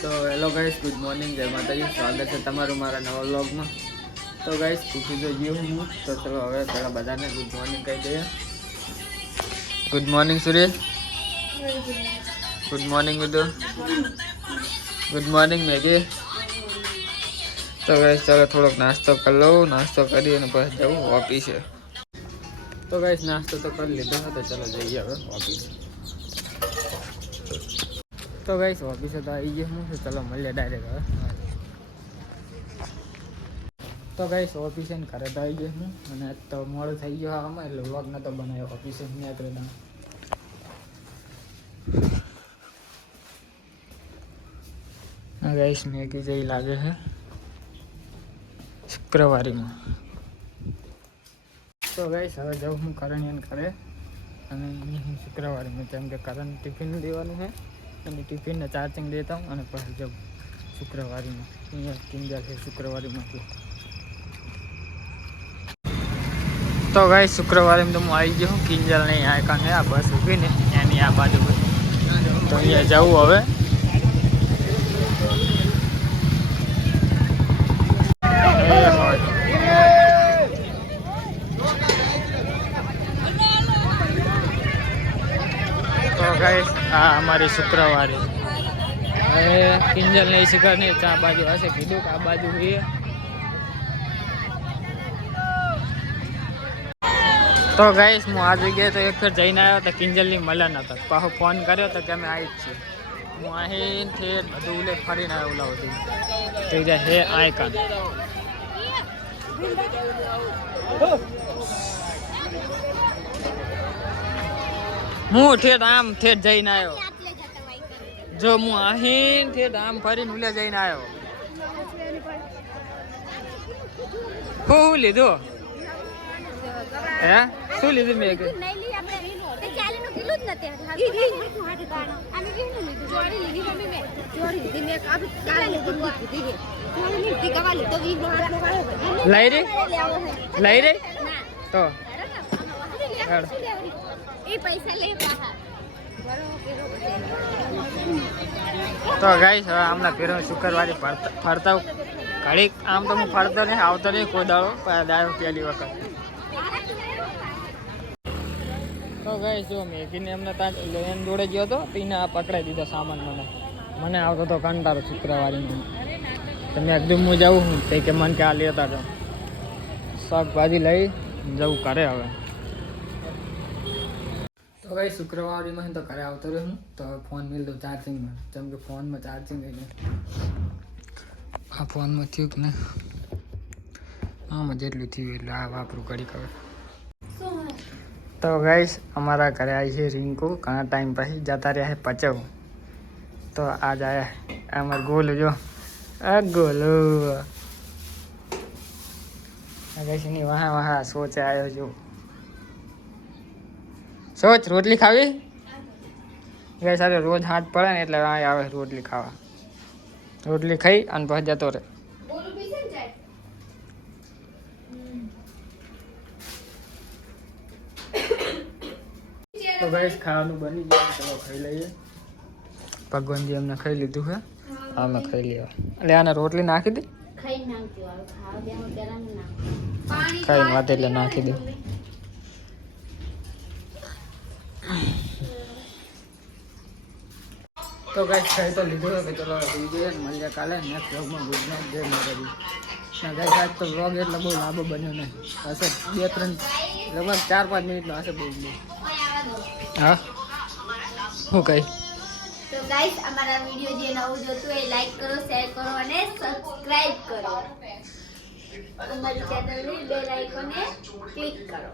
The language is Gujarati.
તો હેલો ગાઈસ, ગુડ મોર્નિંગ, જય માતાજી. સ્વાગત છે તમારું મારા નવા વ્લોગમાં. તો ગાઈસ પૂછી તો ગયો હું, તો ચલો હવે પહેલાં બધાને ગુડ મોર્નિંગ કહી દઈએ. Good morning Suresh. Good morning Vidu. Good morning Maggie. તો ગાઈસ ચાલો થોડોક નાસ્તો કરી લઉં. નાસ્તો કરી અને પછી જવું ઓફિસે. તો ગાઈસ નાસ્તો તો કરી લીધો હતો, ચલો જઈએ હવે ઓફિસ. તો ગાઈસ ઓફિસે તો આવી ગયો હું, ચલો મળીએ ડાયરેક્ટ હવે. તો ગાઈસ ઓફિસે ને ઘરે તો આવી ગયો હું, અને તો મોડું થઈ ગયો આમાં, એટલે વ્લોગ નતો બનાવ્યો. ઓફિસે નીકળ્યો ના ગાઈસ મેગી જેવી લાગે છે શુક્રવારીમાં. તો ગાઈસ હવે જાઉં હું કરણ્યાને ઘરે, અને હું શુક્રવારીમાં, કેમ કે કરણ ટિફિન દેવાનું છે અને ટિફિનને ચાર્જિંગ દેતા હું, અને પછી જાઉં શુક્રવારીમાં. અહીંયા કિંજલ છે શુક્રવારીમાં. તો ગાઈસ શુક્રવારીમાં તો હું આવી ગયો હું, કિંજલ નહીં આ હે, આ બસ ઊભી ને એની આ બાજુ, તો અહીંયા જવું હવે. તો ગાઈસ આ અમારી શુક્રવારી. હવે કિંજલ નહીં શિખર નહીં, આ બાજુ હશે કીધું કે આ બાજુ છે. તો ગાઈસ હું આ જગ્યાએ તો એક ફેર જઈને આવ્યો તો કિંજલની મળે નતો, પાછો ફોન કર્યો તો કે અમે આવી જ છીએ. હું અહીંથી બધું ઉલે ફરીને આવ્યો ઓલા બધું તો હે આયકાન. હું ઠેઠ આમ ઠેઠ જઈને આવ્યો. જો હું અહીં ઠેઠ આમ ફરીને ઉલે જઈને આવ્યો. હું લીધું હે? શું લીધું મેં? લઈ રે તો ગાઈસ હવે હમણાં ફેર શુક્રવારે ફરતા ઘડીક. આમ તો હું ફરતો નહીં, આવતો નહીં કોઈ દાડો, દાડો પહેલી વખત. તો ગાઈસ જો મેગીને એમને ત્યાં એમ જોડે ગયો હતો, તો એને આ પકડાઈ દીધો સામાન. મને આવતો હતો કંટાળો શુક્રવારીમાં. તો મેં એકદમ હું જાઉં હું તે કે મને કે આ લેતા હતો શાકભાજી લઈ જવું કરે હવે. તો ગાઈસ શુક્રવારીમાં તો ઘરે આવતો રહ્યો હું, તો ફોન મેળ દઉં ચાર્જિંગમાં, જેમ કે ફોનમાં ચાર્જિંગ એટલે આ ફોનમાં થયું કે ને આમાં જેટલું થયું એટલે આ વાપરું કરી ખબર. તો ગાઈસ અમારા ઘરે આવી છે રિંકુ, ઘણા ટાઈમ પછી જતા રહ્યા છે પચવ. તો આ જાય અમારે ગોલું, જો આ ગોલું ગાઈસ એની વાહ વાહ સોચે આવ્યો. જો સોચ રોટલી ખાવી ગાઈસ, સાથે રોજ હાથ પડે ને એટલે આ આવે રોટલી ખાવા. રોટલી ખાઈ અને પછી જતો રહે. તો ગાઈસ ખાવાનું બની ગયું, ચલો ખાઈ લઈએ. ભગવાનજી એમને ખાઈ લીધું છે, અમે ખાઈ લઈએ. એટલે આને રોટલી નાખી દે, ખાઈને વાત એટલે નાખી દે. તો ગાઈસ ખાઈ તો લીધું છે, કે ચલો જોઈએ મળીએ કાલે નેક્સ્ટ વ્લોગમાં. ગુડ નાઇટ, જય માતાજી. ના ગાઈસ આજ તો વ્લોગ એટલે બહુ લાંબો બન્યો નહીં, હશે 2-3 લગભગ 4-5 મિનિટનો હશે બહુ. હા હું કઈ. તો ગાઈસ અમારા વિડિયો જે નવો જોતો એ લાઈક કરો, શેર કરો અને સબસ્ક્રાઇબ કરો. અમારી ચેનલની બેલ આઇકોને ક્લિક કરો.